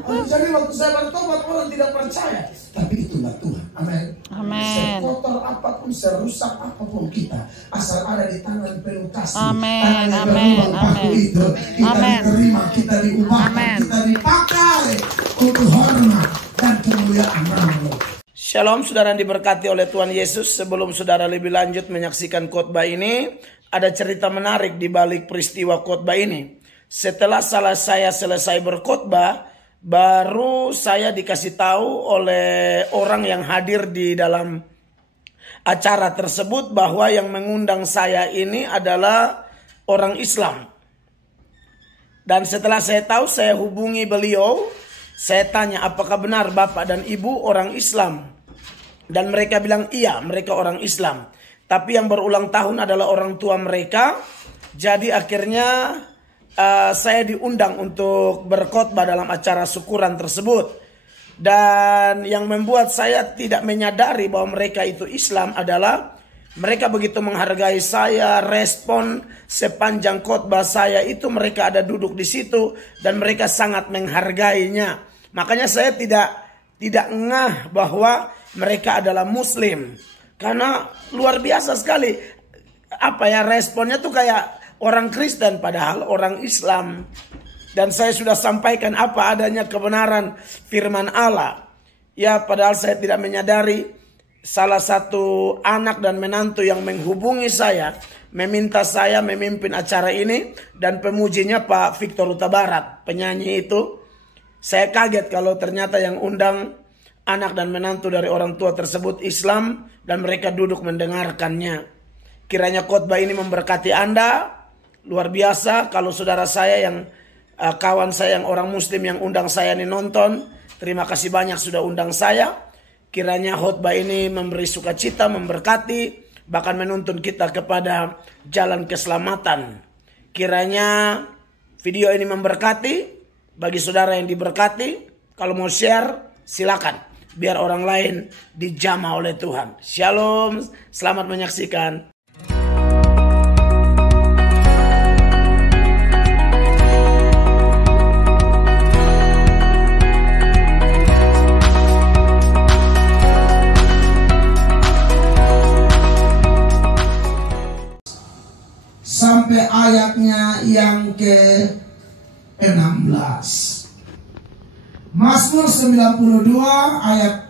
Jadi waktu saya bertobat orang tidak percaya, tapi itulah Tuhan. Amin. Amin. Sekotor apapun, serusak apapun kita, asal ada di tangan penuh kasih. Amin. Tangan Amin. yang paku Amin. itu, kita Amin. diterima, kita diubahkan, Amin. kita dipakai untuk hormat dan kemuliaan nama. Shalom saudara yang diberkati oleh Tuhan Yesus. Sebelum saudara lebih lanjut menyaksikan khotbah ini, ada cerita menarik di balik peristiwa khotbah ini. Setelah saya selesai berkhotbah, baru saya dikasih tahu oleh orang yang hadir di dalam acara tersebut bahwa yang mengundang saya ini adalah orang Islam. Dan setelah saya tahu, saya hubungi beliau. Saya tanya, apakah benar Bapak dan Ibu orang Islam? Dan mereka bilang iya, mereka orang Islam. Tapi yang berulang tahun adalah orang tua mereka. Jadi akhirnya saya diundang untuk berkhotbah dalam acara syukuran tersebut. Dan yang membuat saya tidak menyadari bahwa mereka itu Islam adalah mereka begitu menghargai saya, respon sepanjang khotbah saya itu mereka ada duduk di situ dan mereka sangat menghargainya. Makanya saya tidak ngeh bahwa mereka adalah Muslim. Karena luar biasa sekali. Responnya tuh kayak orang Kristen padahal orang Islam. Dan saya sudah sampaikan apa adanya kebenaran firman Allah. Ya, padahal saya tidak menyadari salah satu anak dan menantu yang menghubungi saya, meminta saya memimpin acara ini, dan pemujinya Pak Victor Huta Barat, penyanyi itu. Saya kaget kalau ternyata yang undang anak dan menantu dari orang tua tersebut Islam dan mereka duduk mendengarkannya. Kiranya khotbah ini memberkati Anda. Luar biasa kalau saudara saya yang kawan saya yang orang Muslim yang undang saya ini nonton. Terima kasih banyak sudah undang saya. Kiranya khotbah ini memberi sukacita, memberkati, bahkan menuntun kita kepada jalan keselamatan. Kiranya video ini memberkati bagi saudara yang diberkati. Kalau mau share silakan, biar orang lain dijamah oleh Tuhan. Shalom, selamat menyaksikan. Sampai ayatnya yang ke-16. Mazmur 92 ayat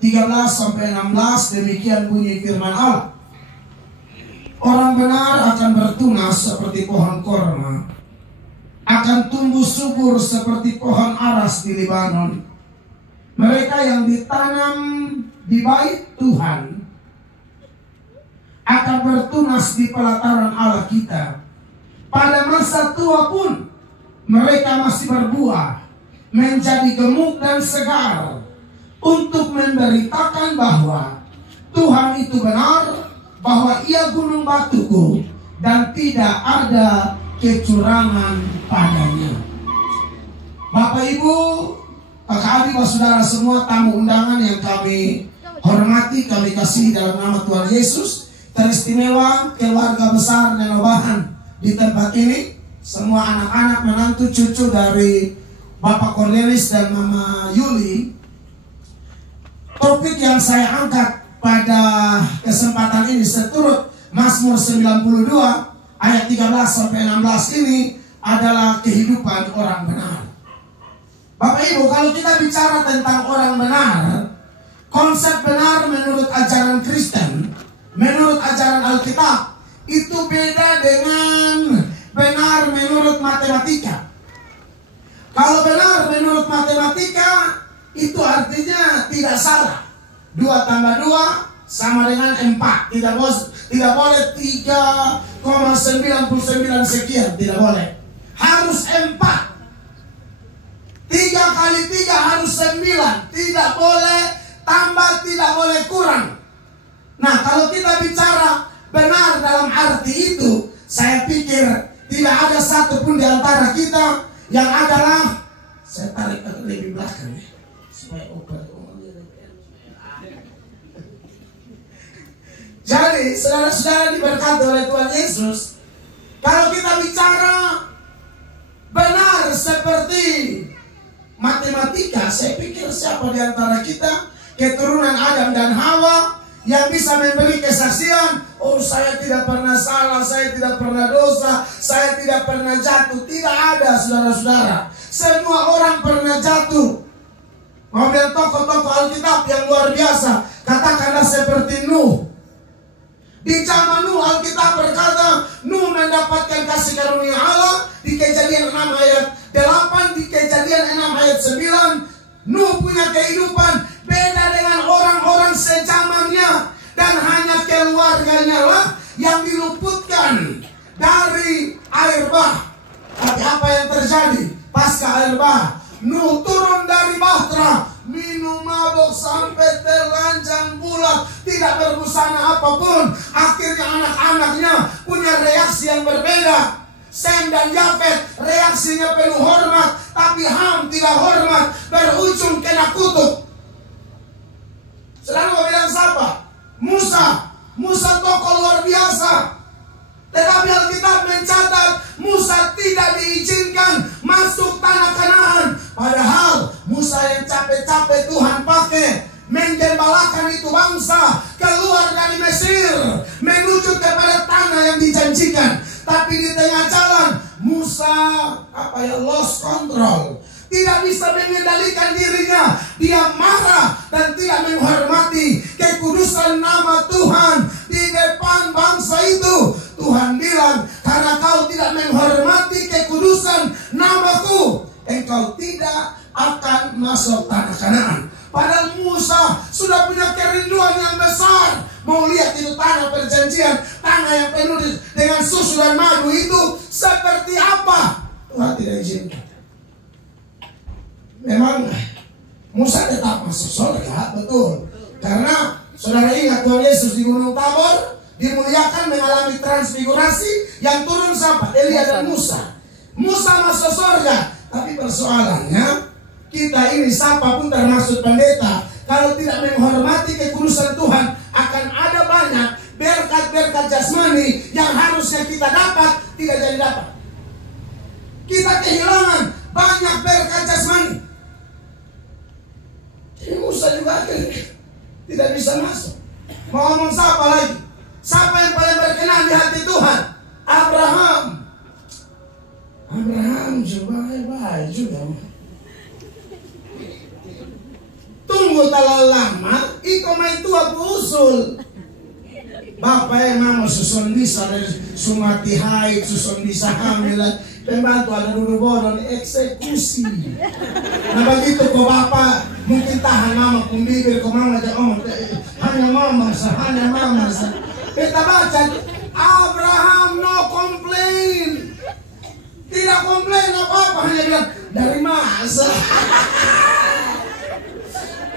13 sampai 16, demikian bunyi firman Allah. Orang benar akan bertunas seperti pohon korma, akan tumbuh subur seperti pohon aras di Libanon. Mereka yang ditanam di bait Tuhan akan bertunas di pelataran Allah kita. Pada masa tua pun mereka masih berbuah, menjadi gemuk dan segar, untuk memberitakan bahwa Tuhan itu benar, bahwa Ia gunung batuku dan tidak ada kecurangan padanya. Bapak Ibu, kakak adik, saudara semua, tamu undangan yang kami hormati, kami kasih dalam nama Tuhan Yesus. Teristimewa keluarga besar Nenobahan di tempat ini, semua anak-anak, menantu, cucu dari Bapak Cornelis dan Mama Yuli. Topik yang saya angkat pada kesempatan ini seturut Mazmur 92 ayat 13 sampai 16 ini adalah kehidupan orang benar. Bapak Ibu, kalau kita bicara tentang orang benar, konsep benar menurut ajaran Kristen, menurut ajaran Alkitab, itu beda dengan benar menurut matematika. Kalau benar menurut matematika, itu artinya tidak salah. 2 tambah 2 sama dengan 4. Tidak boleh 3,99 sekian. Tidak boleh. Harus 4. 3 kali 3 harus 9. Tidak boleh tambah, tidak boleh kurang. Nah, kalau kita bicara benar dalam arti itu, saya pikir tidak ada satupun di antara kita yang adalah, saya tarik lebih belakang ya, supaya jadi saudara-saudara diberkati oleh Tuhan Yesus, kalau kita bicara benar seperti matematika matematika. Saya pikir siapa di antara kita keturunan Adam dan Hawa yang bisa memberi kesaksian, oh saya tidak pernah salah, saya tidak pernah dosa, saya tidak pernah jatuh. Tidak ada, saudara-saudara. Semua orang pernah jatuh. Mau bilang tokoh-tokoh Alkitab yang luar biasa, katakanlah seperti Nuh. Di zaman Nuh, Alkitab berkata Nuh mendapatkan kasih karunia Allah. Di Kejadian 6 ayat 8, di Kejadian 6 ayat 9, Nuh punya kehidupan beda dengan orang-orang sejamannya, dan hanya keluarganya lah yang diluputkan dari air bah. Tapi apa yang terjadi pasca air bah? Nuh turun dari bahtera, minum mabok sampai terlanjang bulat, tidak berbusana apapun. Akhirnya anak-anaknya punya reaksi yang berbeda. Sem dan Yafet reaksinya penuh hormat, tapi Ham tidak hormat, berujung kena kutuk. Selalu bilang siapa? Musa tokoh luar biasa. Tetapi Alkitab mencatat Musa tidak diizinkan masuk tanah Kanaan. Padahal Musa yang capek-capek Tuhan pakai menggembalakan itu bangsa keluar dari Mesir menuju kepada tanah yang dijanjikan. Tapi di tengah jalan Musa lost control. Tidak bisa mengendalikan dirinya. Dia marah dan tidak menghormati kekudusan nama Tuhan di depan bangsa itu. Tuhan bilang, karena kau tidak menghormati kekudusan namaku, engkau tidak akan masuk tanah Kanaan. Padahal Musa sudah punya kerinduan yang besar, mau lihat itu tanah perjanjian, tanah yang penuh dengan susu dan madu itu seperti apa. Tuhan tidak izinkan. Memang Musa tetap masuk surga, betul. Karena saudara ingat Tuhan Yesus di Gunung Tabor dimuliakan mengalami transfigurasi, yang turun siapa? Elia dan Musa. Musa masuk surga. Tapi persoalannya, kita ini siapapun termasuk pendeta, kalau tidak menghormati kekudusan Tuhan, akan ada banyak berkat-berkat jasmani yang harusnya kita dapat, tidak jadi dapat. Kita kehilangan banyak berkat jasmani. Jadi Musa juga tidak bisa masuk. Mau ngomong siapa lagi? Siapa yang paling berkenan di hati Tuhan? Abraham juga baik juga. Tunggu terlalu lama, iko mai tua usul. Bapak yang mama susun bisa sumati haid, susun bisa hamil, pembantu ada dulu bodoh eksekusi. Nah begitu kok bapak mungkin tahan mama pun bibir kok mama hanya mama sah. Kita baca Abraham no complain, tidak komplain apa-apa, hanya bilang dari masa.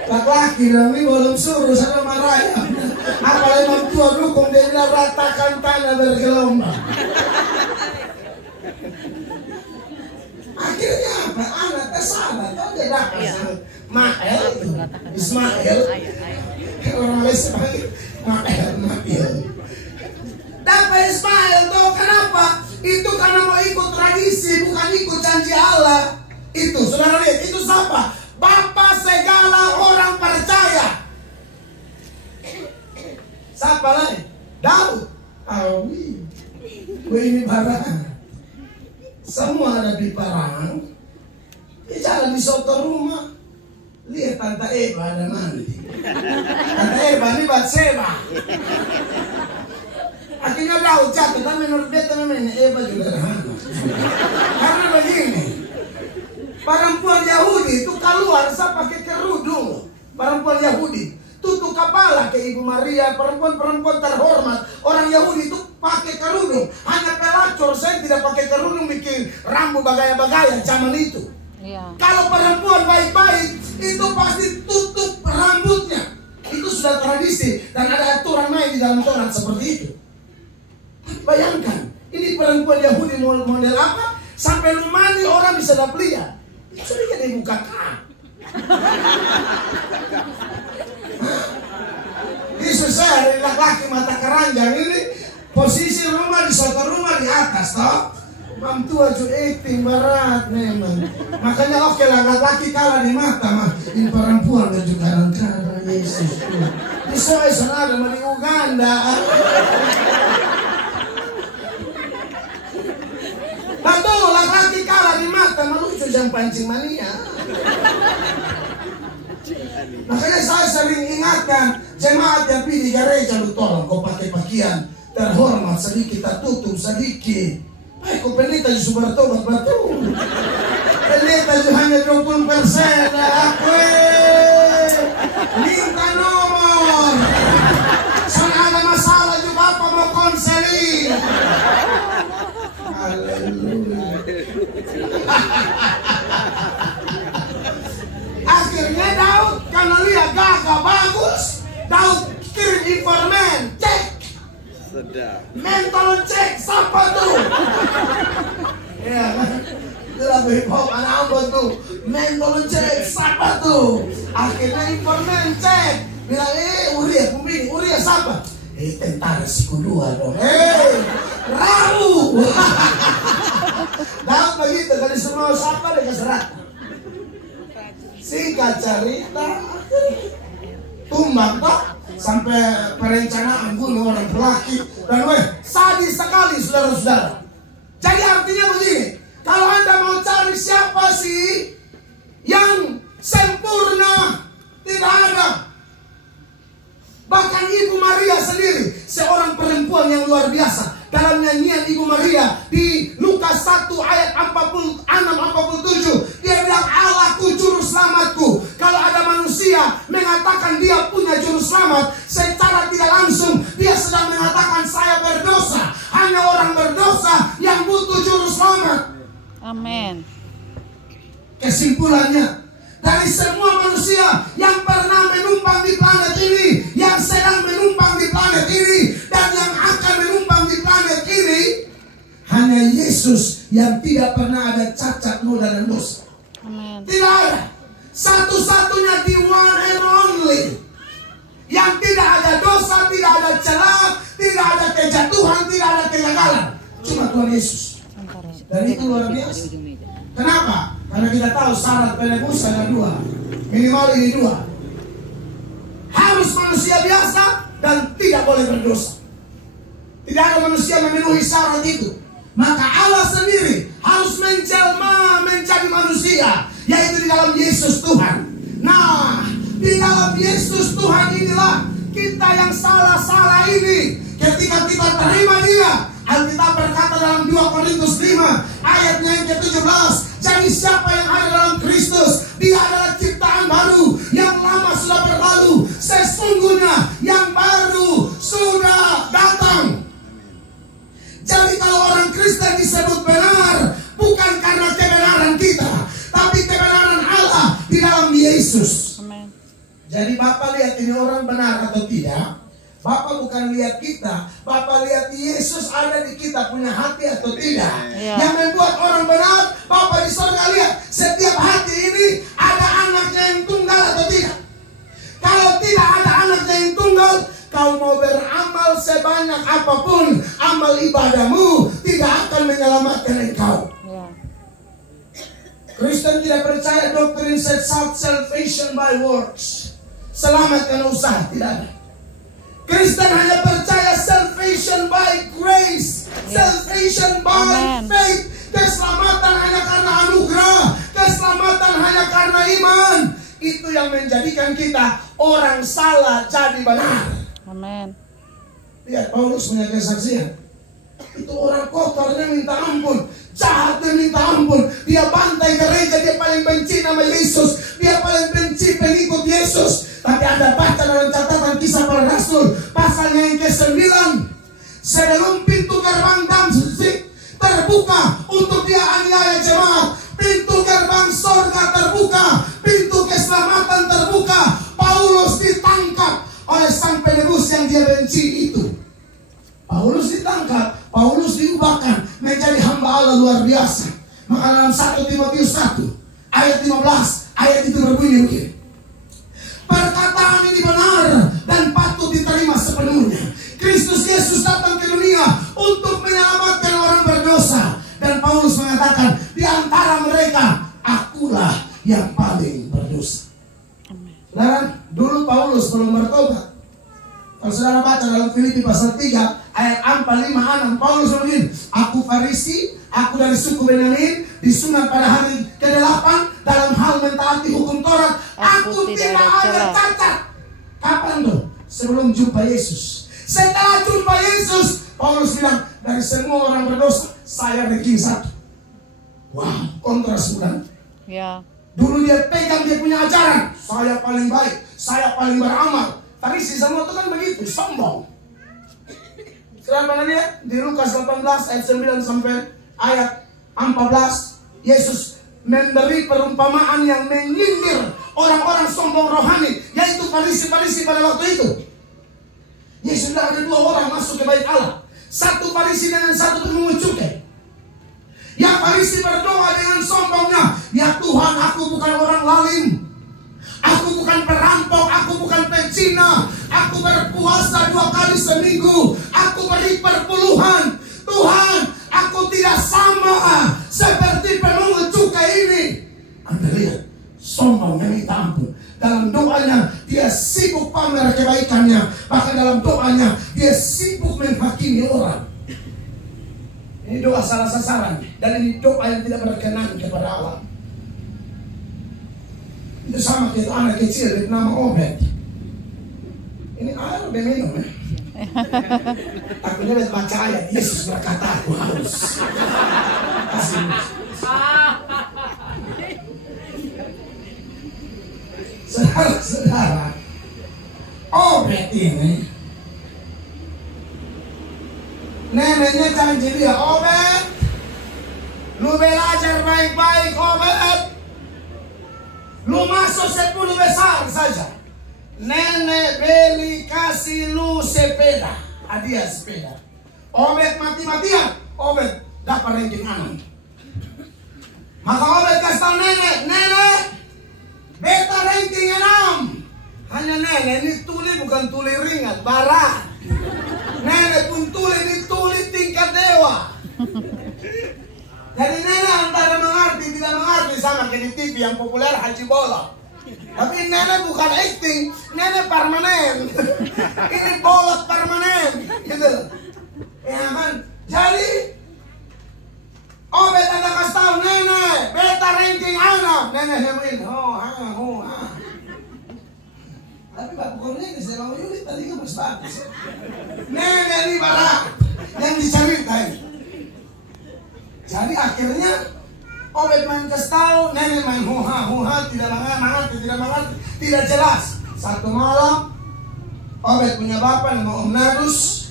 Laki-laki ini belum suruh sama maraya. Apalagi orang tua dukung, dia bilang ratakan tanah bergelombang. Akhirnya apa? Anak kesana, tahu dia dapat Mael, Ismail. Orang Malaysia panggil Mael. Dapat Ismail, tahu kenapa? Itu karena mau ikut tradisi, bukan ikut janji Allah. Itu, saudara lihat, itu siapa? Bapak segala orang percaya. Siapa lagi? Daud. Awi. Ini barang. Semua ada di parang. Bicara di soto rumah. Lihat Tante Eva ada mandi. Tante Eva ini Batseba. Akhirnya Daud jatuh. Tapi menurut dia teman-teman Eva juga rahana. Karena begini. Perempuan Yahudi itu keluar saya pakai kerudung. Perempuan Yahudi tutup kepala ke Ibu Maria. Perempuan-perempuan terhormat orang Yahudi itu pakai kerudung. Hanya pelacur saya tidak pakai kerudung, bikin rambut bagaya-bagaya zaman itu. Kalau perempuan baik-baik itu pasti tutup rambutnya. Itu sudah tradisi dan ada aturan main di dalam Torah seperti itu. Bayangkan, ini perempuan Yahudi model apa? Sampai lumani orang bisa dapat lihat. Sudah jadi buka kak. Yesus saya laki-laki mata keranjang ini posisi rumah di suatu rumah di atas toh. Mam tua ju acting berat memang. Makanya oke lah, laki kalah di mata mah. Ini perempuan dan juga karena Yesus. Di sana ada di Uganda. Betul, laki kalah di mata malucu yang pancing mania. Makanya saya sering ingatkan jemaat yang pilih gereja, lu tolong kau pakai pakaian terhormat sedikit, tertutup sedikit. Kau pendeta justru bertobat betul. Pendeta justru hanya 20%. Aku minta nomor. Soalnya ada masalah juga apa mau konseling. Haleluya. Akhirnya Daud karena lihat gagah bagus, Daud kirim informan, cek. Mental cek, siapa tuh? Ya kan? Itu lagu hip hop anak apa tuh? Mental cek, siapa tuh? Akhirnya informan cek, bilang Uria, pembini, Uria siapa? Tentara Sikudua dong. Rabu. Daud begitu, kalau semua siapa dia keserat. Singkat cerita, tumbang tak sampai perencanaan bunuh orang lelaki dan sadis sekali saudara-saudara. Jadi artinya begini, kalau Anda mau cari siapa sih yang sempurna, tidak ada. Bahkan Ibu Maria sendiri seorang perempuan yang luar biasa. Dalam nyanyian Ibu Maria di Lukas 1 ayat 46-47, dia bilang, Allahku juru selamatku. Kalau ada manusia mengatakan dia punya juru selamat, secara tidak langsung dia sedang mengatakan saya berdosa. Hanya orang berdosa yang butuh juru selamat. Amin. Kesimpulannya, dari semua manusia yang pernah menumpang di planet ini, yang sedang menumpang di planet ini, dan yang akan menumpang di planet ini, hanya Yesus yang tidak pernah ada cacat, noda dan dosa. Amen. Tidak ada. Satu-satunya, the one and only, yang tidak ada dosa, tidak ada celah, tidak ada kejatuhan, tidak ada kegagalan. Cuma Tuhan Yesus. Dan itu luar biasa. Kenapa? Karena kita tahu syarat penebus ada dua. Minimal ini dua. Harus manusia biasa dan tidak boleh berdosa. Tidak ada manusia memenuhi syarat itu. Maka Allah sendiri harus menjelma menjadi manusia, yaitu di dalam Yesus Tuhan. Nah, di dalam Yesus Tuhan inilah kita yang salah-salah ini, ketika kita terima Dia, Alkitab berkata dalam 2 Korintus 5 ayatnya yang ke-17, jadi siapa yang ada dalam Kristus, dia adalah ciptaan baru, yang lama sudah berlalu, sesungguhnya yang baru sudah datang. Jadi kalau orang Kristen disebut benar, bukan karena kebenaran kita, tapi kebenaran Allah di dalam Yesus. Amen. Jadi Bapak lihat ini orang benar atau tidak, Bapak bukan lihat kita, Bapak lihat Yesus ada di kita, punya hati atau tidak. Yeah. Yang membuat orang benar, Bapak di surga lihat setiap hati ini ada anaknya yang tunggal atau tidak. Kalau tidak ada anaknya yang tunggal, kau mau beramal sebanyak apapun, amal ibadahmu tidak akan menyelamatkan engkau. Yeah. Kristen tidak percaya doktrin salvation by works, selamat karena usaha, tidak ada. Kristen hanya percaya salvation by grace, salvation by faith. Keselamatan hanya karena anugerah, keselamatan hanya karena iman. Itu yang menjadikan kita orang salah jadi benar. Amin. Lihat Paulus punya kesaksian. Itu orang kotornya minta ampun, jahatnya minta ampun. Dia bantai gereja, dia paling benci nama Yesus, dia paling benci pengikut Yesus. Tapi Anda baca dalam catatan Kisah Para Rasul pasalnya yang ke-9, sebelum pintu gerbang Damsyik terbuka untuk dia aniaya jemaat, pintu gerbang sorga terbuka, pintu keselamatan terbuka, Paulus ditangkap oleh sang penebus yang dia benci itu. Paulus ditangkap, Paulus diubahkan menjadi hamba Allah luar biasa. Maka dalam 1 Timotius 1 ayat 15, ayat itu berbunyi begini, perkataan ini benar dan patut diterima sepenuhnya. Kristus Yesus datang ke dunia untuk menyelamatkan orang berdosa. Dan Paulus yang paling berdosa. Saudara, dulu Paulus belum bertobat. Kalau saudara baca dalam Filipi pasal 3 ayat 4, 5, 6, Paulus begini, aku Farisi, aku dari suku Benyamin, disunat pada hari ke-8 dalam hal mentaati hukum Taurat, aku tidak ada cacat. Kapan tuh? Sebelum jumpa Yesus. Setelah jumpa Yesus, Paulus bilang, dari semua orang berdosa, saya ranking 1. Wow, kontras bukan? Ya. Dulu dia pegang dia punya ajaran, saya paling baik, saya paling beramal. Farisi semua itu kan begitu, sombong. Sekarang lihat di Lukas 18 ayat 9 sampai ayat 14, Yesus memberi perumpamaan yang menyindir orang-orang sombong rohani, yaitu Farisi-Farisi pada waktu itu. Yesus bilang ada 2 orang masuk ke bait Allah, satu Farisi dengan satu pemungut cukai. Yang Farisi berdoa dengan sombongnya, ya Tuhan, aku bukan orang lalim, aku bukan perampok, aku bukan pezina, aku berpuasa 2 kali seminggu, aku beri perpuluhan. Tuhan, aku tidak sama seperti pemungut cukai ini. Anda lihat, sombongnya minta ampun. Dalam doanya dia sibuk pamer kebaikannya, bahkan dalam doanya dia sibuk menghakimi orang. Ini doa salah sasaran, dan ini doa yang tidak berkenan kepada Allah. Itu sama kayak anak kecil bernama Obed. Ini air udah minum ya. Aku nyebut baca ayat, Yesus berkata aku haus. Saudara-saudara, Obed ini neneknya janji dia, Obed, lu belajar baik-baik, Obed, lu masuk 10 besar saja, nenek beli kasih lu sepeda, hadiah sepeda. Obed mati-matian, Obed dapat ranking 6. Maka Obed kasih tahu nenek, nenek, beta ranking 6. Hanya nenek ini tuli bukan tuli ringan, barat. Nenek pun tuli ini tuli tingkat dewa. Jadi nenek antara mengerti tidak mengerti, sama kayak di TV yang populer Haji Bola. Tapi nenek bukan acting, nenek permanen. Ini bolot permanen, gitu. Ya kan? Jadi Obed ada kasih tahu nenek, beta ranking anak. Nenek hemuin, Tapi bapak kau nenek saya mau Yuli tadi kan bagus. Nenek ini barat yang diceritain. Jadi akhirnya Obed main kasih tahu, nenek main huha, tidak mengerti, tidak jelas. Satu malam Obed punya bapak nama Om Nadus.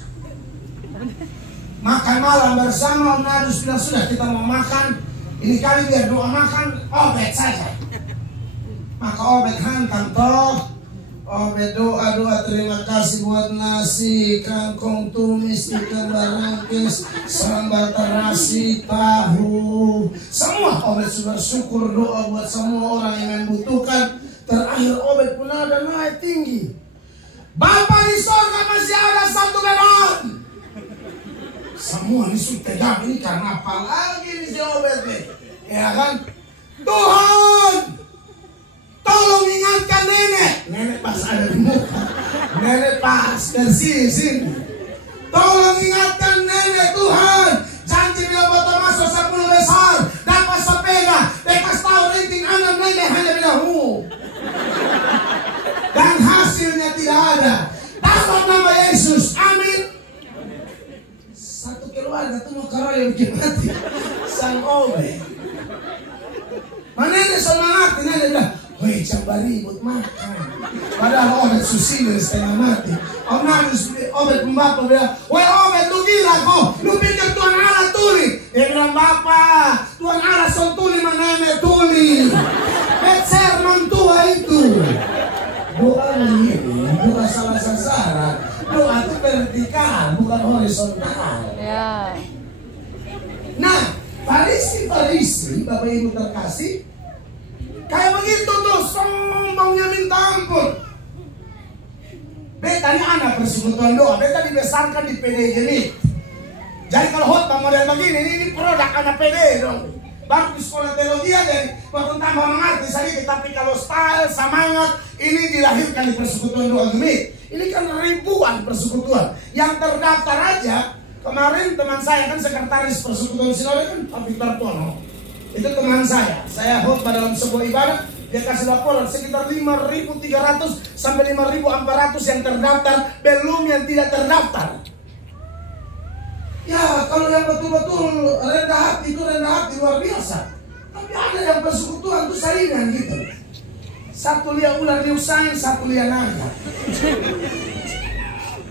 Makan malam bersama, Om Nadus bilang sudah kita mau makan. Ini kali biar doa makan Obed saja. Maka Obed hantam toh. Obed doa terima kasih buat nasi, kangkung tumis, ikan barangkis, sambal terasi, tahu. Semua Obed sudah syukur doa buat semua orang yang membutuhkan. Terakhir Obed pun ada naik tinggi. Bapak di surga masih ada 1 beban. Semua ini sudah tegak ini karena apa lagi nih si Obed nih? Ya kan? Tuhan, tolong ingatkan nenek. Nenek pas ada di muka. Nenek pas dari sini. Tolong ingatkan nenek Tuhan. Janji bila bapak masuk 10 besar, dapat sepeda. Bekas tahu ranking 6, nenek hanya bilang dan hasilnya tidak ada. Dapat nama Yesus. Amin. Satu keluarga tuh mau keroyok mati. Sang Obed. Mana nenek semangat, nenek bilang, weh coba ribut makan. Padahal Obed susilo setengah mati. Om Nadus, Obed pembapak bilang, weh Obed lu gila kok, lu pikir Tuhan Allah tuli. Dia bilang, Bapak, Tuhan Allah son tuli mana nenek tuli. Betser non tua itu. Doa ini bukan salah sasaran. Doa itu vertikal, bukan horizontal. Ya. Nah, Farisi, Bapak Ibu terkasih, kayak begitu tuh, sombongnya minta ampun. Beta ini anak persekutuan doa, beta dibesarkan di PD ini. Jadi kalau khotbah model begini, ini produk anak PD dong. Bagus sekolah teologi jadi waktu tambah mengerti sedikit, tapi kalau style, semangat ini dilahirkan di persekutuan doa gemit. Ini kan ribuan persekutuan yang terdaftar aja. Kemarin teman saya kan sekretaris persekutuan sinode kan Pak Victor Tono. Itu teman saya khotbah dalam sebuah ibadah, dia kasih laporan sekitar 5.300 sampai 5.400 yang terdaftar, belum yang tidak terdaftar. Ya, kalau yang betul-betul rendah hati itu rendah hati luar biasa. Tapi ada yang persekutuan itu saingan gitu. Satu lihat ular diusahain, satu lihat naga.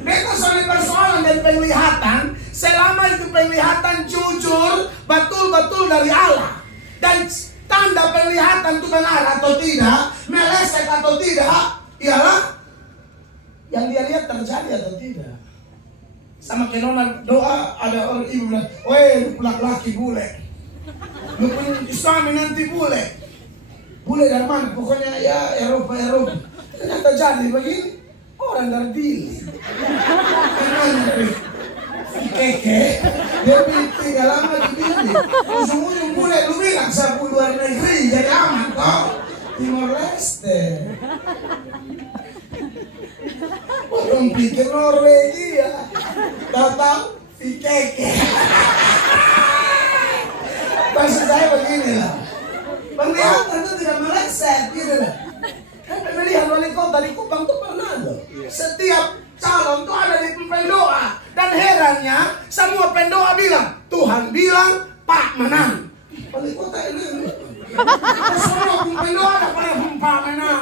Beta soal persoalan dan penglihatan, selama itu penglihatan jujur, betul-betul dari Allah. Dan tanda penglihatan itu benar atau tidak, meleset atau tidak, ialah yang dia lihat terjadi atau tidak. Sama kenonan doa, ada orang ibu bilang, weh lu laki bule, lu punya suami nanti bule dari mana? Pokoknya ya Eropa. Ternyata jadi begini, orang dari Dili. Kenapa? Keke, dia tinggal lama di Dili. Ujung-ujung bule, lu bilang saya luar negeri, jadi aman kok. Timor Leste. Orang pikir Norwegia, tahu si Keke. Maksud saya begini lah, penglihatan itu tidak meleset gitu lah. Pemilihan wali kota di Kupang itu pernah loh. Setiap calon itu ada di pendoa, dan herannya semua pendoa bilang, Tuhan bilang Pak menang. Wali kota ini semua pendoa ada pada Pak menang.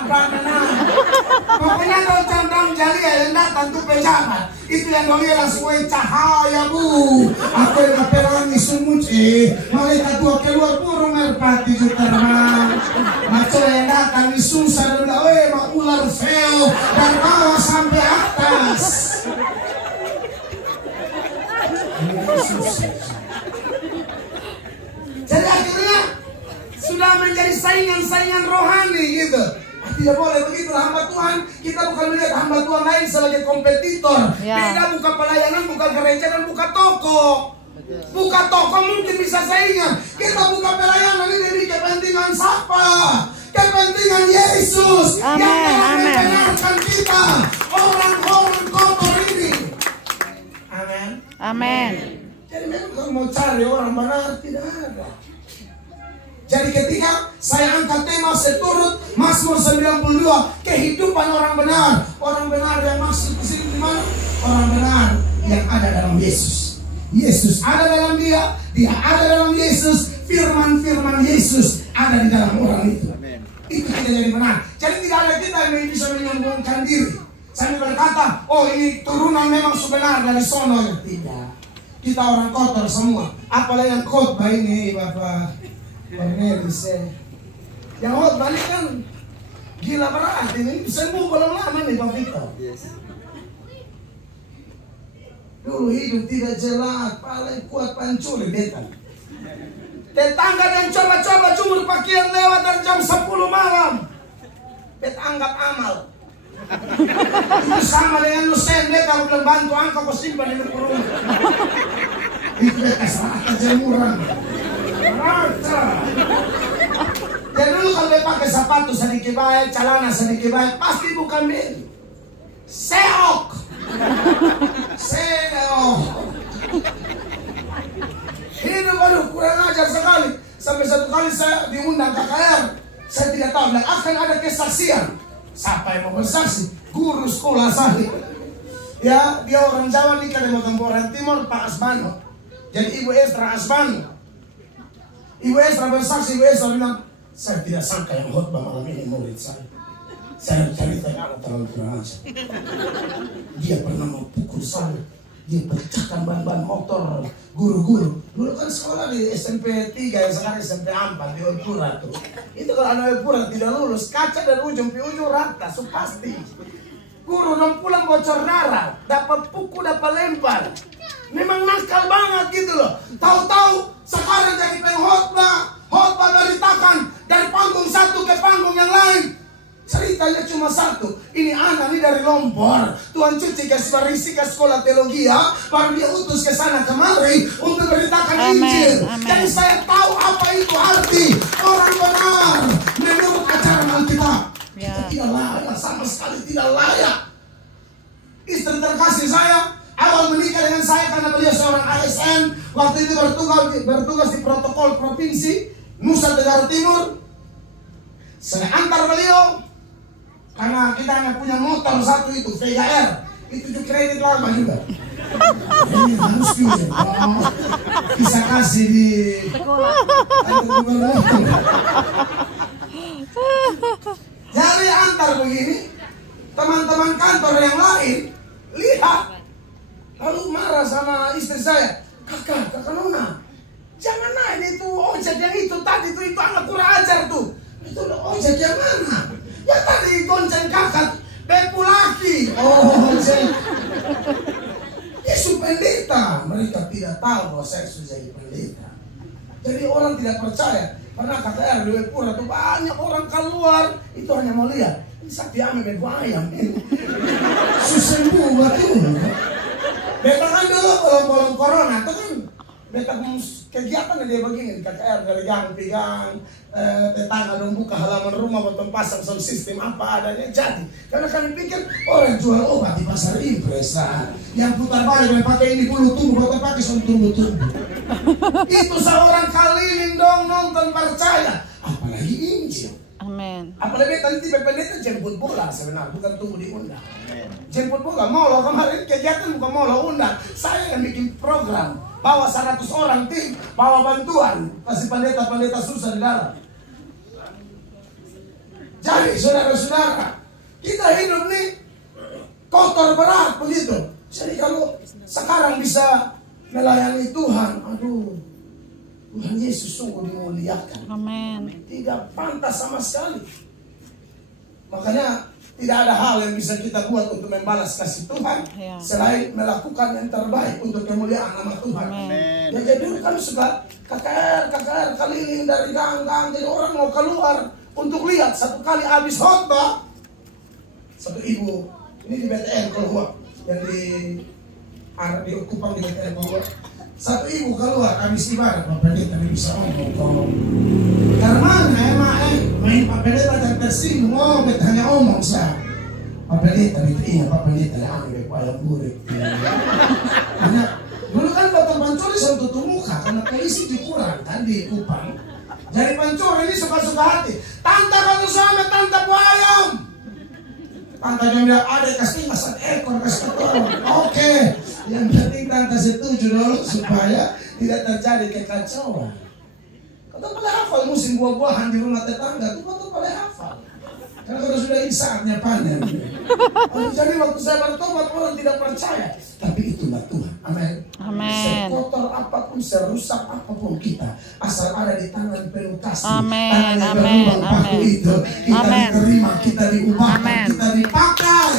Pokoknya kalau condong jali yang datang tuh pejabat, itu yang doi langsung cahaya bu. Aku yang pelangi sumut malaikat tua keluar burung merpati terbang. Maco yang datang susah dan mak ular feo dan bawah sampai atas. Jadi akhirnya sudah menjadi saingan rohani gitu. Tidak boleh begitu, hamba Tuhan. Kita bukan melihat hamba Tuhan lain sebagai kompetitor. Beda buka pelayanan, buka gereja, dan buka toko. Buka toko mungkin bisa saingan. Kita buka pelayanan ini demi kepentingan siapa? Kepentingan Yesus. Yang telah membenarkan kita, orang-orang kotor ini. Amin. Jadi memang kalau mau cari orang benar, tidak ada. Jadi ketika saya angkat tema seturut Mazmur 92, kehidupan orang benar. Orang benar yang masuk ke sini di mana? Orang benar yang ada dalam Yesus. Yesus ada dalam dia ada dalam Yesus, firman-firman Yesus ada di dalam orang itu. Itu kita jadi benar. Jadi tidak ada kita yang bisa menyombongkan diri. Saya berkata, oh ini turunan memang sebenar dari sono. Ya tidak. Kita orang kotor semua. Apalagi yang khotbah ini Bapak Cornelis yang khotbah ini kan gila berat. Ini sembuh belum lama nih Pak Victor. Dulu hidup tidak jelas, paling kuat pancuri betan. Tetangga yang coba-coba jumur pakaian lewat dari jam 10 malam. Bet anggap amal. Itu sama dengan lu sendek kalau belum bantu angka kau simpan di rumah. Itu beta serata jemuran. Rata. Dan dulu kalau dia pakai sepatu sedikit baik, celana sedikit baik, pasti bukan beli. Seok. Hidup aduh kurang ajar sekali. Sampai satu kali saya diundang KKR, saya tidak tahu dan akan ada kesaksian. Siapa yang mau bersaksi? Guru sekolah saya. Ya, dia orang Jawa nikah di Mogamboran Timur, Pak Asmano. Jadi Ibu Estra Asmano. Ibu Estra bersaksi, Ibu Estra bilang, saya tidak sangka yang khotbah malam ini murid saya. Saya cerita yang terlalu kurang aja. Dia pernah memukul saya. Dia pecahkan ban-ban motor guru-guru. Dulu kan sekolah di SMP 3, yang sekarang SMP 4 di Ojpura tuh. Itu kalau anak Ojpura tidak lulus, kaca dari ujung ke ujung rata, so pasti. Guru dong pulang bocor darah, dapat pukul, dapat lempar. Memang nakal banget gitu loh. Tahu-tahu sekarang jadi pengkhotbah, khotbah beritakan dari panggung satu ke panggung yang lain. Cerita kita lihat cuma satu. Ini anak ini dari Lompor. Tuhan cuci ke Barisi ke sekolah teologi, baru dia utus ke sana kemari untuk beritakan Injil. Jadi saya tahu apa itu arti orang benar menurut ajaran Alkitab. Kita tidak layak, sama sekali tidak layak. Istri terkasih saya awal menikah dengan saya karena beliau seorang ASN. Waktu itu bertugas di protokol provinsi Nusa Tenggara Timur. Saya antar beliau karena kita hanya punya motor satu itu VGR. Itu juga kredit lama juga. Ini harus juga. Bisa kasih di jadi antar begini, teman-teman kantor yang lain lihat, lalu marah sama istri saya. Kakak Nona, jangan naik itu ojek yang itu tadi itu anak kurang ajar tuh. Itu ojek yang mana? Ya tadi gonceng kakak, bepu laki. Oh ojek. Yesus pendeta. Mereka tidak tahu bahwa saya sudah jadi pendeta. Jadi orang tidak percaya. Karena KKR di Wepura itu banyak orang keluar. Itu hanya mau lihat. Ini sakti ame bepu ayam. Susah buat itu. Beta kan dulu bolong corona itu kan beta kegiatan dia begini di KKR dari gang pegang tetangga dong buka halaman rumah potong pasang sound system apa adanya jadi karena kami pikir orang jual obat di pasar impres yang putar balik dan pakai ini bulu tumbuh potong pakai sound tumbuh itu seorang keliling dong nonton percaya apalagi Injil. Amin. Apalagi tadi pendeta jemput bola sebenarnya bukan tunggu diundang. Jemput bola molo kemarin kegiatan bukan molo undang. Saya yang bikin program bawa 100 orang tim bawa bantuan kasih pendeta susah di dalam. Jadi saudara-saudara kita hidup nih kotor berat begitu. Jadi kalau sekarang bisa melayani Tuhan, aduh Tuhan Yesus sungguh dimuliakan. Amin. Tidak pantas sama sekali. Makanya tidak ada hal yang bisa kita buat untuk membalas kasih Tuhan selain melakukan yang terbaik untuk kemuliaan nama Tuhan. Amin. Ya jadi dulu kami suka KKR keliling dari gang-gang. Jadi orang mau keluar untuk lihat. Satu kali habis khotbah, satu ibu ini di BTN keluar yang di Kupang di BTN keluar. Satu ibu keluar habis ibadah, Pak Pendeta bisa omong. Karena main Pak Pendeta yang tersinggung, kita hanya omong saya. Pak Pendeta itu iya, Pak Pendeta yang aneh, Pak yang buruk. Karena dulu kan Bapak Pancuri selalu tutup muka, karena polisi dikurang kan di Kupang. Jadi Pancuri ini suka-suka hati. Tante kalau sama tante ayam. Tante yang bilang ada kasih masak ekor kasih orang. Oke. Yang penting tante setuju dulu supaya tidak terjadi kekacauan. Kata boleh hafal musim buah-buahan di rumah tetangga itu kata boleh hafal. Karena kalau sudah ini saatnya panen. Jadi waktu saya bertobat orang tidak percaya, tapi itulah Tuhan. Amin. Sekotor apapun, serusak apapun kita, asal ada di tangan penuh kasih. Tangan yang berlubang paku itu, kita diterima, kita diubahkan, kita dipakai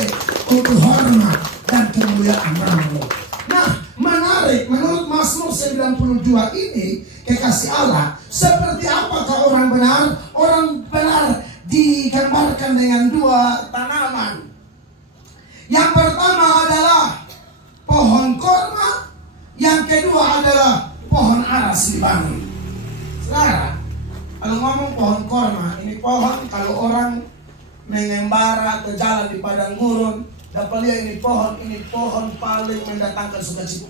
untuk hormat dan kemuliaan nama. Nah, menarik menurut Mazmur 92 ini kekasih Allah. Seperti apakah orang benar? Orang benar digambarkan dengan dua tanaman. Yang pertama adalah pohon korma, yang kedua adalah pohon ara Libanon. Sekarang kalau ngomong pohon korma, ini pohon kalau orang mengembara atau jalan di padang gurun dapat lihat ini pohon paling mendatangkan sukacita.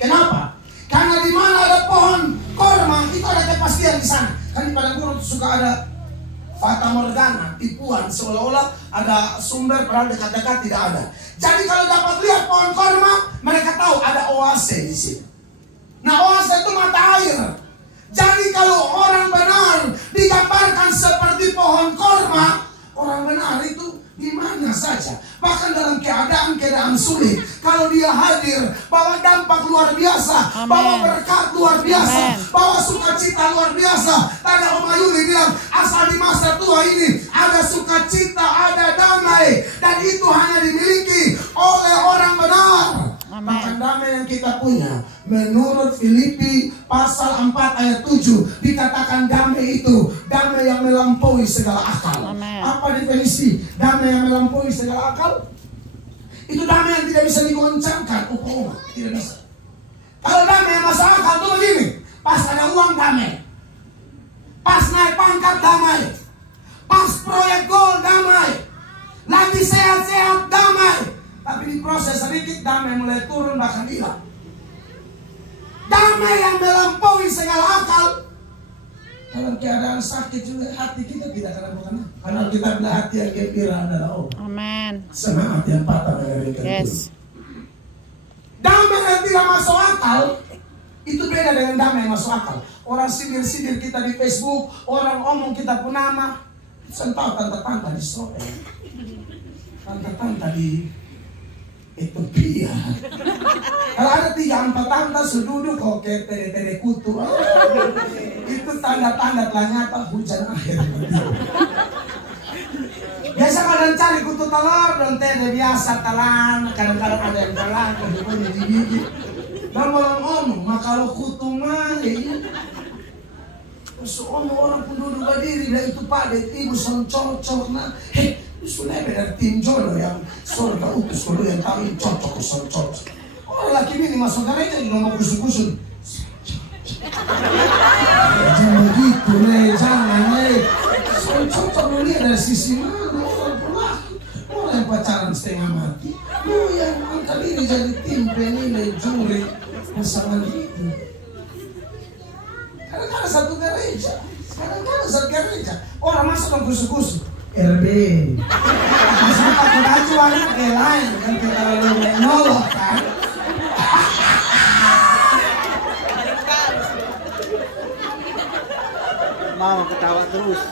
Kenapa? Karena di mana ada pohon korma itu ada kepastian di sana. Kan di padang gurun suka ada fata morgana, tipuan, seolah-olah ada sumber padahal dekat-dekat tidak ada. Jadi kalau dapat lihat pohon korma, mereka tahu ada oase di sini. Nah, oase itu mata air. Jadi kalau orang benar digambarkan seperti pohon korma, orang benar itu di mana saja, bahkan dalam keadaan sulit, kalau dia hadir, bawa dampak luar biasa, bawa berkat luar biasa, bawa sukacita luar biasa. Tadi Om Ayuli bilang, asal di masa tua ini ada sukacita, ada damai, dan itu hanya dimiliki oleh orang benar. Bahkan damai yang kita punya, menurut Filipi pasal 4 ayat 7 dikatakan damai itu damai yang melampaui segala akal. Amen. Apa definisi damai yang melampaui segala akal? Itu damai yang tidak bisa digoncangkan. Tidak bisa. Kalau damai yang masuk akal itu begini, pas ada uang damai, pas naik pangkat damai, pas proyek gol damai, lagi sehat-sehat damai. Tapi di proses sedikit damai mulai turun bahkan hilang. Damai yang melampaui segala akal. Dalam keadaan sakit juga hati kita tidak akan bukan. Karena kita bilang hati yang gembira adalah Allah. Amen. Semangat yang patah dari Yes. Damai yang tidak masuk akal itu beda dengan damai yang masuk akal. Orang sindir-sindir kita di Facebook, orang omong kita pun nama, sentuh tanda-tanda di sore, tanda-tanda di Ethiopia. Kalau ada 3-4 tanda sududuk kok kayak tere-tere kutu. Itu tanda-tanda telah nyata hujan akhir. Biasa kalian cari kutu telur dan tere biasa telan. Kadang-kadang ada yang telan, kadang-kadang di gigi. Dan ngomong, maka kalau kutu mah orang penduduk berdiri dan itu pada ibu sang cocok nah. Sudah dari tim jodoh yang surga utus dulu yang tahu cocok cocok. Orang laki ini masuk gereja juga mau kusuk-kusuk. Jangan begitu nih, jangan nih. Cocok lu lihat dari sisi mana orang pula. Orang yang pacaran setengah mati. Lu yang angkat diri jadi tim penilai juri pasangan itu. Kadang-kadang satu gereja, kadang-kadang satu gereja. Orang masuk dan kusuk-kusuk. RB masih pakai baju anak lain kan kita lalu menolok kan. Mau ketawa terus.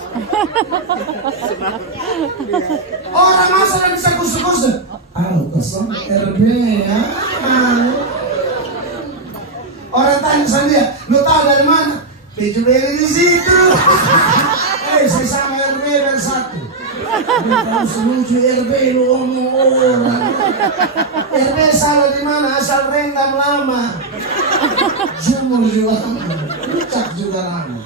Orang masa dan bisa kusuk-kusuk. Kosong RB ya. Orang tanya sama dia, lu tahu dari mana? Baju beli di situ. Saya sama RB dan satu. Kamu selucu RB lu omong orang. RB salah di mana? Asal rendam lama. Jumur juga lama. Ucap juga lama.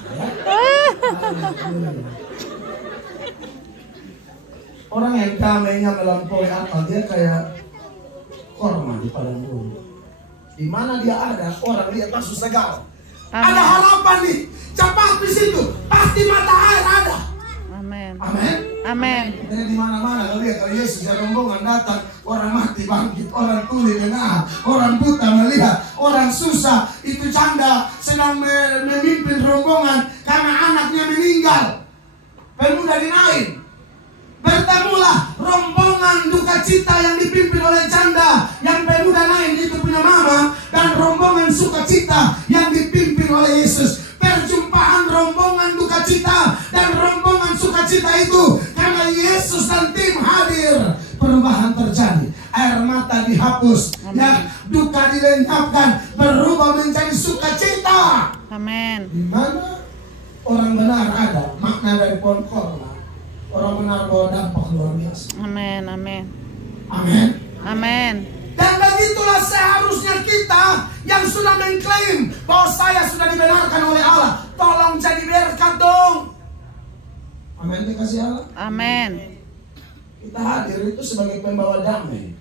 Orang yang damainya melampaui akal dia kayak korma di padang gurun. Di mana dia ada, orang lihat langsung segala. Ada harapan nih, cepat di situ, pasti mata air ada. Amin. Amin. Amin. Jadi di mana-mana kalau lihat kalau Yesus yang rombongan datang, orang mati bangkit, orang tuli dengar, orang buta melihat, orang susah itu janda sedang memimpin rombongan karena anaknya meninggal. Pemuda di Nain. Bertemulah rombongan duka cita yang dipimpin oleh janda yang pemuda Nain itu punya mama dan rombongan sukacita yang dipimpin oleh Yesus. Perjumpaan rombongan duka cita dan rombongan sukacita itu karena Yesus dan tim hadir, perubahan terjadi. Air mata dihapus, yang duka dilenyapkan, berubah menjadi sukacita. Amin. Di mana orang benar ada makna dari pohon korma. Orang benar bawa dampak luar biasa. Amin. Amin. Amin. Amin. Dan begitulah seharusnya kita yang sudah mengklaim bahwa saya sudah dibenarkan oleh Allah. Tolong jadi berkat dong. Amin, dikasih Allah. Amin. Kita hadir itu sebagai pembawa damai.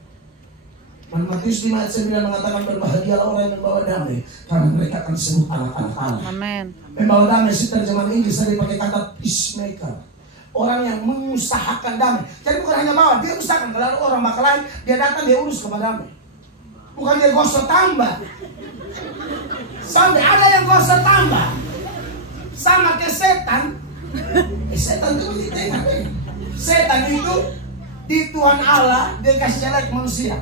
Dan Matius 5 ayat 9 mengatakan berbahagialah orang yang membawa damai karena mereka akan disebut anak-anak Allah. Amin. Membawa damai itu terjemahan Inggris tadi pakai kata peacemaker. Orang yang mengusahakan damai. Jadi bukan hanya bawa, dia usahakan. Kalau orang bakal lain, dia datang, dia urus kepada damai. Bukan dia gosok tambah. Sampai ada yang gosok tambah. Sama ke setan. Setan itu kita ingat. Setan itu di Tuhan Allah, dia kasih jelek manusia.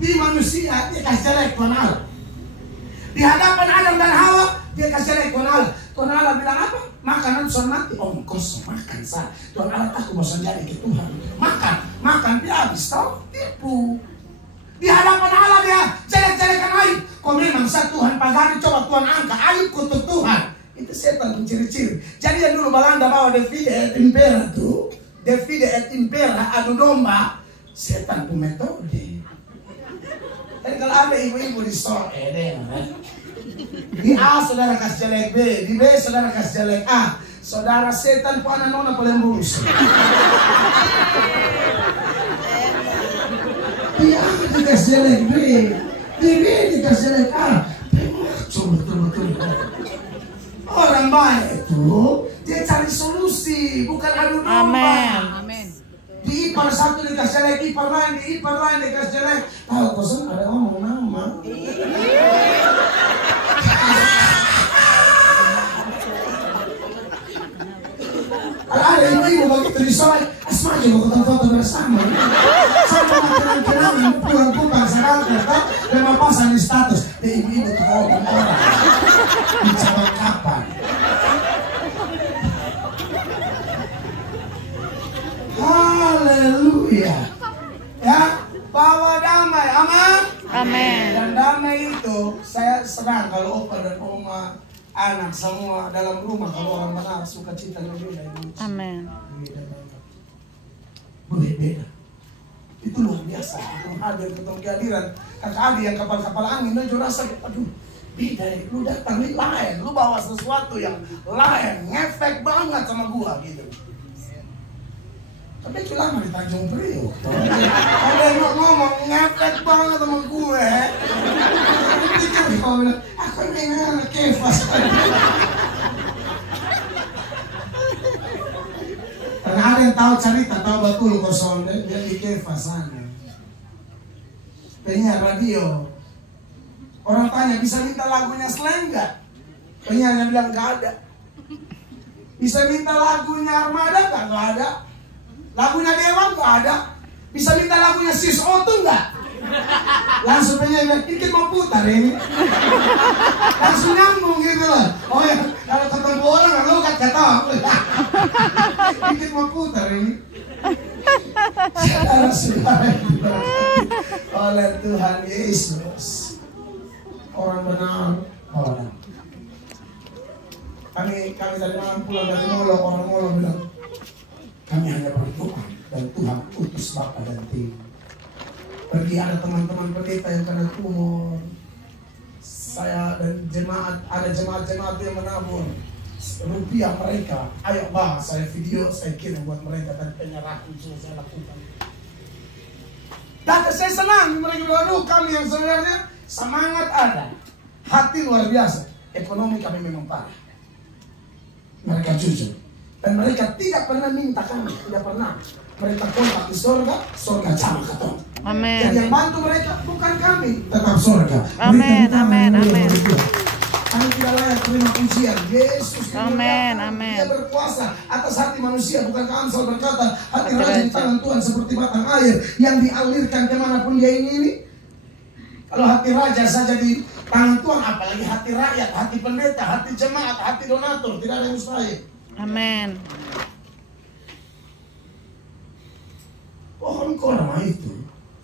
Di manusia, dia kasih jelek Tuhan Allah. Di hadapan Adam dan Hawa, dia kasih jelek Tuhan Allah. Tuhan Allah bilang apa? Makanan sudah mati. Oh, kosong makan sah. Tuhan Allah takut mau jadi ke Tuhan. Makan dia habis tau tipu. Di hadapan Allah dia jelek-jelekan aib. Kau memang sah Tuhan pagari coba Tuhan angka aib kutuk Tuhan. Itu setan menciri-ciri. Jadi yang dulu Belanda bawa Davide et Impera tuh, Davide et Impera adu domba, setan pun metode. Jadi kalau ada ibu-ibu di store, Di A saudara kasih jelek B, di B saudara kasih jelek A. Saudara setan pun anak nona paling bulus. Di A dikasih jelek B, di B dikasih jelek A. Betul. Orang baik itu dia cari solusi, bukan adu domba. Amin. Di ipar satu dikasih jelek, ipar lain dikasih jelek. Tahu kosong ada ngomong nama. Kalau ada ibu-ibu begitu disoal, asma aja mau foto bersama. Sama kenang-kenang pulang sekarang kan, dan mau pasang di status. Ibu-ibu tuh orang di cabang kapan? Haleluya. Ya, bawa damai, aman. Amin. Dan damai itu saya senang kalau opa dan oma, anak semua dalam rumah, kalau orang benar suka cita berbeda. Amin. Beda. Itu luar biasa. Ketemu kehadiran kakak adik yang kapal-kapal angin, dia juga rasa, aduh, beda. Lu datang ini lain, lu bawa sesuatu yang lain, ngefek banget sama gua gitu. Tapi itu lama di Tanjung Priok. Ada yang ngomong ngefek banget sama gue. Nanti kan dia bilang, aku ini anak kefas. Karena ada yang tahu cerita, tahu betul kosong dia di kefas sana. Penyiar radio. Orang tanya, bisa minta lagunya Slang nggak? Penyiarnya bilang nggak ada. Bisa minta lagunya Armada nggak? Nggak ada. Lagunya Dewa nggak ada. Bisa minta lagunya Sis Otu nggak? Langsung penyanyi bilang, dikit mau putar ini. Langsung nyambung gitu loh. Oh ya, kalau ketemu orang lu kata dikit mau putar ini. Saudara-saudara oleh Tuhan Yesus, orang benar orang. Kami tadi malam pulang dari Molo, orang Molo bilang, kami hanya berdoa dan Tuhan utus Bapak dan tim. Pergi ada teman-teman pendeta yang kena tumor. Saya dan jemaat, ada jemaat-jemaat yang menabur rupiah mereka. Ayo bah, saya video, saya kirim buat mereka dan penyerahan sudah saya lakukan. Dan saya senang mereka baru kami yang sebenarnya semangat ada, hati luar biasa. Ekonomi kami memang parah. Mereka jujur. Dan mereka tidak pernah minta kami, tidak pernah. Mereka kontak di surga sama ketemu. Amin. Jadi yang bantu mereka bukan kami, tetap surga. Amin. Kami tidak layak terima pujian. Yesus Amin. Dia berkuasa atas hati manusia. Bukankah Amsal berkata, hati raja di tangan Tuhan seperti batang air yang dialirkan kemanapun dia ingini. Kalau hati raja saja di tangan Tuhan, apalagi hati rakyat, hati pendeta, hati jemaat, hati donatur, tidak ada yang mustahil. Amin. Pohon korma itu,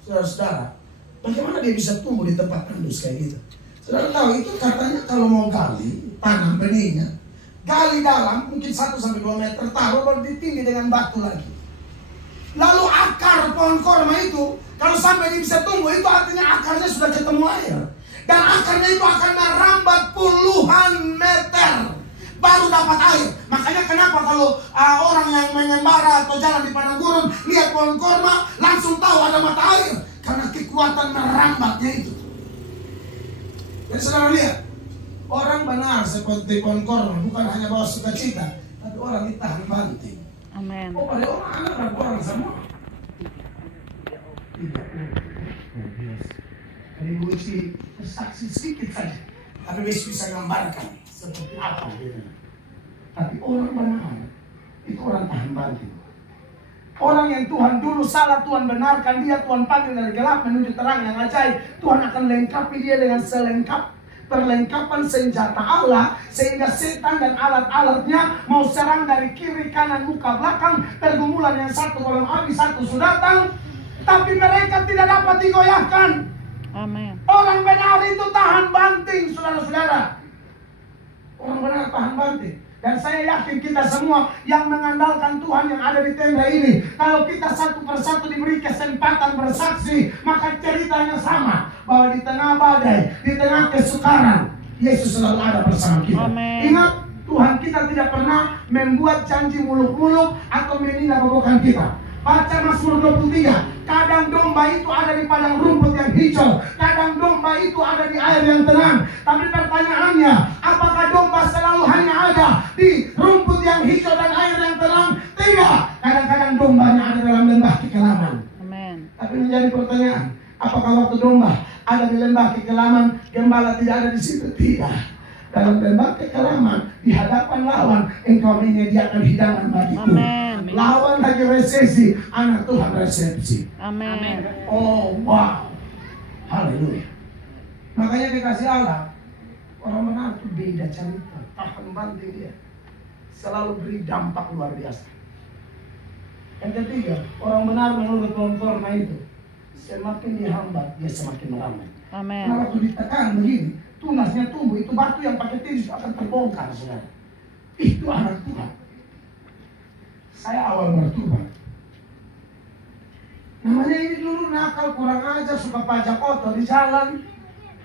saudara-saudara, bagaimana dia bisa tumbuh di tempat tandus kayak gitu? Saudara tahu itu katanya kalau mau gali, tanam benihnya, gali dalam mungkin 1-2 meter, taruh baru ditindih dengan batu lagi. Lalu akar pohon korma itu, kalau sampai dia bisa tumbuh, itu artinya akarnya sudah ketemu air. Dan akarnya itu akan merambat puluhan meter baru dapat air. Makanya kenapa kalau orang yang mengembara atau jalan di padang gurun lihat pohon korma langsung tahu ada mata air, karena kekuatan merambatnya itu. Dan saudara lihat, orang benar seperti pohon korma bukan hanya bawa sukacita, tapi orang ditahan banting. Amin. Oh, pada anak orang semua. Ini buci saksi sedikit saja, tapi bisa gambarkan seperti apa gitu. Tapi orang benar itu orang tahan banting. Orang yang Tuhan dulu salah, Tuhan benarkan dia, Tuhan panggil dari gelap menuju terang yang ajaib. Tuhan akan lengkapi dia dengan perlengkapan senjata Allah, sehingga setan dan alat-alatnya mau serang dari kiri, kanan, muka, belakang. Pergumulan yang satu kalau habis, satu sudah datang, tapi mereka tidak dapat digoyahkan. Amin. Orang benar itu tahan banting, saudara-saudara. Orang benar tahan banting. Dan saya yakin kita semua yang mengandalkan Tuhan yang ada di tenda ini, kalau kita satu persatu diberi kesempatan bersaksi, maka ceritanya sama. Bahwa di tengah badai, di tengah kesukaran, Yesus selalu ada bersama kita. Amen. Ingat, Tuhan kita tidak pernah membuat janji muluk-muluk atau menina-bobokan kita. Baca Mazmur 23. Kadang domba itu ada di padang rumput yang hijau, kadang domba itu ada di air yang tenang. Tapi pertanyaannya, apakah domba selalu hanya ada di rumput yang hijau dan air yang tenang? Tidak. Kadang-kadang dombanya ada dalam lembah kekelaman. Amen. Tapi menjadi pertanyaan, apakah waktu domba ada di lembah kekelaman, gembala tidak ada di situ? Tidak. Dalam lembah kekelaman, di hadapan lawan, engkau menyediakan hidangan bagiku. Amen. Lawan lagi resesi, anak Tuhan resepsi. Amen. Oh, wow. Haleluya. Makanya dikasih Allah, orang benar itu beda cerita. Tahan banting dia. Selalu beri dampak luar biasa. Yang ketiga, orang benar menurut konforma itu, semakin dihambat, dia semakin meramai. Amen. Nah, waktu ditekan begini, tunasnya tumbuh, itu batu yang pakai tiris akan terbongkar, saudara. Itu anak Tuhan. Saya awal bertobat. Namanya ini dulu nakal, kurang ajar, suka pajak otot di jalan.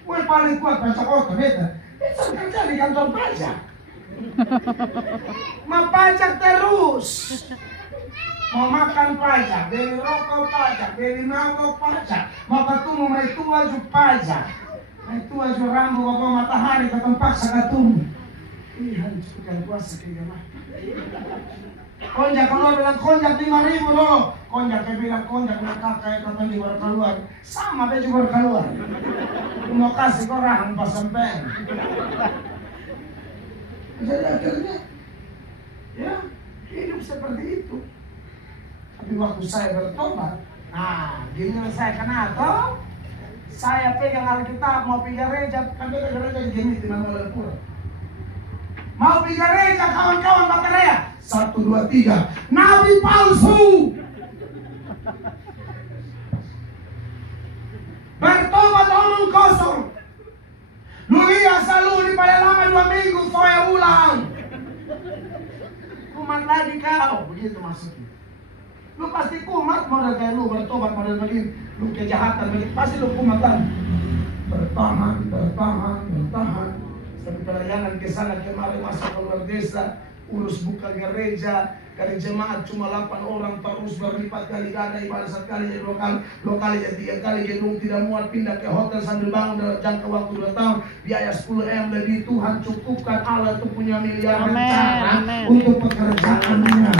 Gue paling kuat pajak otot, beta. Itu kerja di kantor pajak. Mau pajak terus. Mau makan pajak, beli rokok pajak, beli mabok pajak. Mau ketemu mai tua juga pajak. Mai tua juga rambu bawa matahari, ketemu paksa ketemu. Ih, hancur kan puasa kayak gimana. Konjak keluar bilang konjak 5.000 loh. Konjak bilang konjak nak kakak kata di luar keluar. Sama dia juga keluar. Mau kasih korang pas sampai. Jadi akhirnya ya hidup seperti itu. Tapi waktu saya bertobat, nah gini saya kenal toh. Saya pegang Alkitab mau pergi gereja, kan beda gereja di Geni di Manggalepura. Mau pergi gereja kawan-kawan baterai. 1, 2, 3. Nabi palsu. Bertobat omong kosong. Lu lihat selalu di pada lama 2 minggu saya ulang. Kumat lagi kau. Begitu maksudnya. Lu pasti kumat model kayak lu bertobat model begini. Lu kejahatan begini. Pasti lu kumat lagi. Bertahan. Sampai pelayanan ke sana kemarin masuk keluar desa. Urus buka gereja, dari jemaat cuma 8 orang, terus berlipat kali ganda, ibadah sekali jadi 2 kali jadi 3 kali, gedung tidak muat, pindah ke hotel sambil bangun dalam jangka waktu 2 tahun, biaya 10M lebih. Tuhan cukupkan, Allah itu punya miliaran cara untuk pekerjaannya.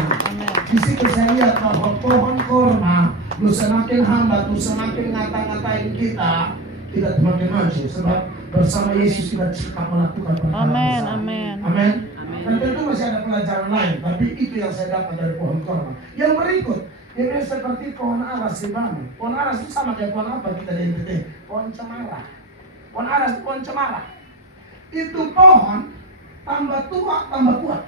Di situ saya lihat bahwa pohon korma, lu semakin hambat, lu semakin ngata-ngatain kita, tidak semakin maju, sebab bersama Yesus kita cekap melakukan perkara. Amin. Dan tentu masih ada pelajaran lain, tapi itu yang saya dapat dari pohon korma. Yang berikut, ini seperti pohon aras di mana? Pohon aras itu sama kayak pohon apa kita di NTT? Pohon cemara. Pohon aras itu pohon cemara. Itu pohon tambah tua tambah kuat.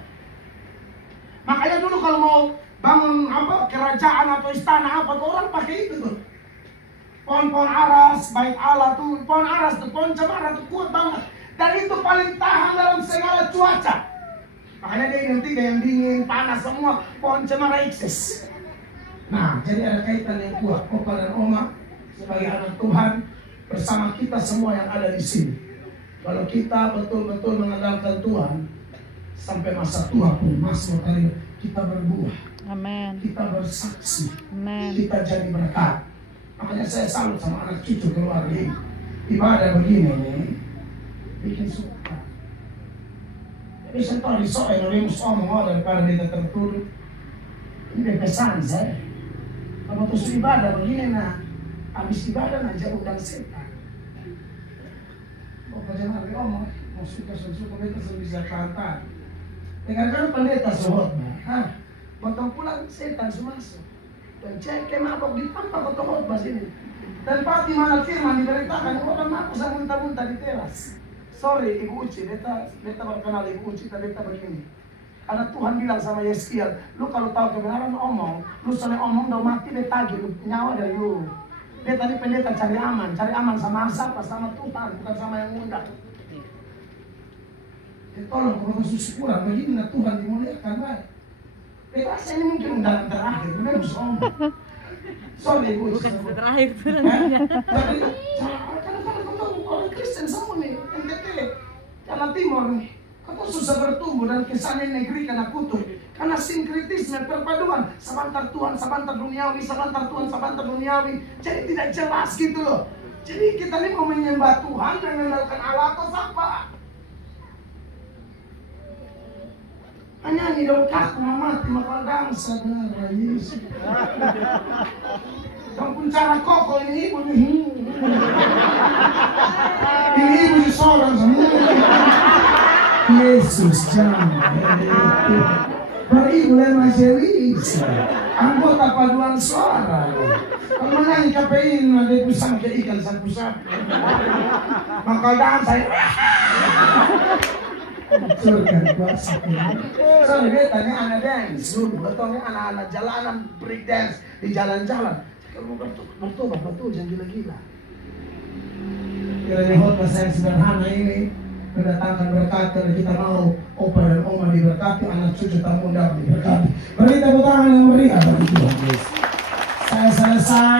Makanya dulu kalau mau bangun apa kerajaan atau istana apa, orang pakai itu tuh. Pohon-pohon aras, baik Allah tuh, pohon aras tuh, pohon cemara tuh kuat banget. Dan itu paling tahan dalam segala cuaca. Makanya dia identik dengan dingin, panas, semua pohon cemara eksis. Nah, jadi ada kaitan yang kuat. Opa dan Oma sebagai anak Tuhan bersama kita semua yang ada di sini. Kalau kita betul-betul mengandalkan Tuhan sampai masa tua pun, Mazmur kali kita berbuah. Amin. Kita bersaksi. Amin. Kita jadi berkat. Makanya saya salut sama anak cucu keluarga ini. Ibadah begini nih, bikin suka. Bisa tahu di soal yang ngomong daripada kita tertuduh. Ini pesan saya. Kalau terus ibadah begini nah, habis ibadah nah jauh dan setan. Bapak jangan ngomong, mau suka kita bisa kata. Dengan kan pendeta sohot nah, potong pulang setan masuk. Dan cek mabok di tempat potong khotbah sini. Dan Pak di mana firman diberitakan orang mabok sama muntah-muntah di teras. Sorry Ibu Uci, beta berkenal Ibu Uci, beta begini. Karena Tuhan bilang sama Yeskiel, lu kalau tahu kebenaran omong, lu soalnya omong udah mati beta lagi nyawa dari lu. Beta ini pendeta cari aman sama siapa? Sama Tuhan, bukan sama yang undang. Tolong kalau susu kurang begini nah Tuhan dimuliakan baik. Beta saya ini mungkin undangan terakhir, benar harus omong. Sorry Ibu Uci. Bukan terakhir tuh. Tapi kalau orang Kristen semua nih, NTT. Jawa Timur nih. Aku susah bertumbuh dan kesannya negeri karena kutu. Karena sinkritisme perpaduan. Sebentar Tuhan, sebentar duniawi, sebentar Tuhan, sebentar duniawi. Jadi tidak jelas gitu loh. Jadi kita ini mau menyembah Tuhan dan mengenalkan Allah atau siapa? Hanya di dong kaku mati makan bangsa darah Yesus. Yang pun cara koko ini ibu nih. Ini ibu seorang semua. Yesus jangan. Beribu masih bisa. Anggota paduan suara. Kalau menyanyi KPI ada pusang ke ikan sapu-sapu. Maka dah saya. Surga kuasa. Soalnya betanya anak dance, betulnya anak-anak jalanan break dance di jalan-jalan. Kalau bertobat betul jangan gila-gila. Kiranya khotbah saya sederhana ini mendatangkan berkat karena kita mau opa dan oma diberkati, anak cucu tamu undang diberkati. Beri tepuk tangan yang meriah bagi Tuhan Yesus. Saya selesai.